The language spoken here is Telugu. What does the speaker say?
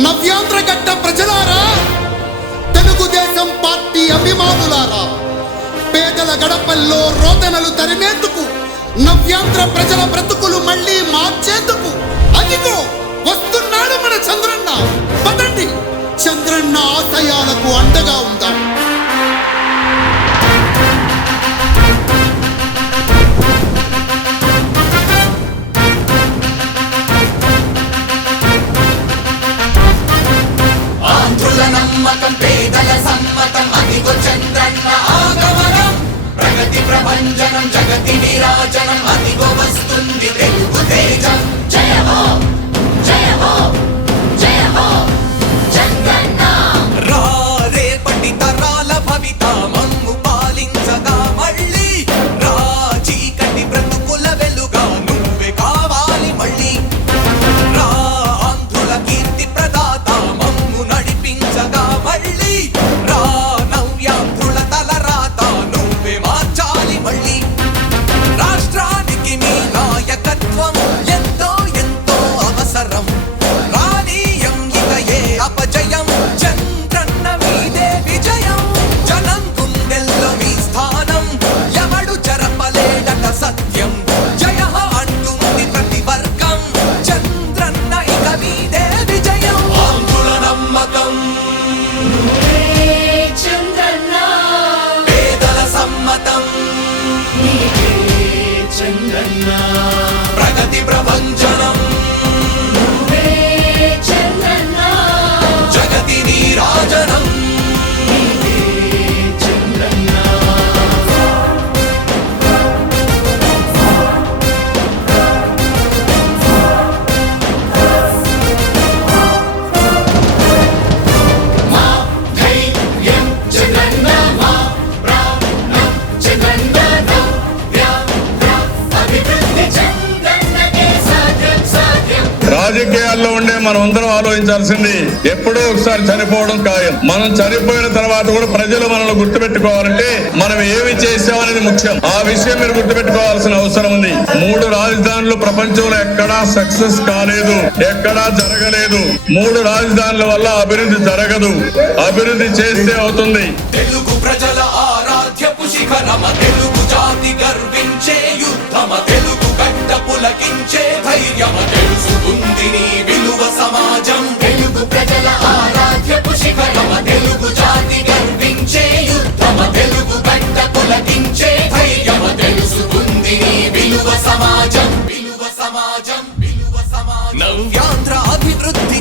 నవ్యాంధ్ర గడ్డ ప్రజలారా, తెలుగుదేశం పార్టీ అభిమానులారా, పేదల గడపల్లో రోదనలు తరిమేందుకు, నవ్యాంధ్ర ప్రజల బ్రతుకులు మళ్ళీ మార్చేందుకు అదిగో వస్తున్నాడు మన చంద్రన్న. పదండి, చంద్రన్న ఆశయాలకు అండగా ఉందాం. నమ్మకం పేదల సమ్మతం అదిగో చంద్రన్న ఆగమనం. ప్రగతి ప్రభంజనం జగతి నీరాజనం అదిగో వస్తుంది తెలుగు తేజం. జయ హో జయ హో జయ హో చంద్రన్న. రా రేపటి తరాల భవిత మమ్ము పాలించగా మళ్ళీ. రా చీకటి బ్రతుకుల వెలుగా నువ్వే కావాలి మళ్ళీ. రా ఆంధ్రుల కీర్తి ప్రదాత మమ్ము నడిపించగా మళ్ళీ. రా నవ్యాంధ్రుల తలరాత నువ్వే మార్చాలి మళ్ళీ. రాష్ట్రానికి మీ నాయకత్వం ఎంతో ఎంతో అవసరం. రానీయం ఇక ఏ అపజయం, చంద్రన్న మీదే విజయం. జనం గుండెల్లో మీ స్థానం, ఎవడు జరపలేడట సత్యం. జయ అంటుంది ప్రతి వర్గం, చంద్రన్న ఇక మీదే విజయం. ఆంధ్రుల నమ్మకం చంద్రన్న, పేదల సమ్మతం చంద్రన్న, ప్రగతి ప్రభంజనం చంద్రన్న, జగతి నీరాజనం చంద్రన్న. మా ధైర్యం చంద్రన్న, మా ప్రాణం చంద్రన్న, అభివృద్ధి చంద్రన్నకే సాధ్యం సాధ్యం. రాజకీయాల్లో ఉండే మనం అందరం ఆలోచించాల్సింది, ఎప్పుడో ఒకసారి చనిపోవడం ఖాయం. మనం చనిపోయిన తర్వాత కూడా ప్రజలు మనల్ని గుర్తుపెట్టుకోవాలంటే మనం ఏమి చేసామనేది ముఖ్యం. ఆ విషయం మీరు గుర్తుపెట్టుకోవాల్సిన అవసరం ఉంది. 3 రాజధానులు ప్రపంచంలో ఎక్కడా సక్సెస్ కాలేదు, ఎక్కడా జరగలేదు. 3 రాజధానుల వల్ల అభివృద్ధి జరగదు. అభివృద్ధి చేస్తే అవుతుంది. తెలుగు ప్రజల ఆరాధ్యపు శిఖరమ, తెలుగు జాతి గర్వించే యుద్ధమ, తెలుగు గడ్డ పులకించే ధైర్యమ, తెలుసుకుంది నీ విలువ సమాజం. తెలుగు ప్రజల ఆరాధ్యపు శిఖరమ, తెలుగు జాతి గర్వించే యుద్ధమ, తెలుగు గడ్డ పులకించే ధైర్యమ, తెలుసుకుంది నీ విలువ సమాజం. విలువ సమాజం, విలువ సమాజం. నవ్యాంధ్ర అభివృద్ధి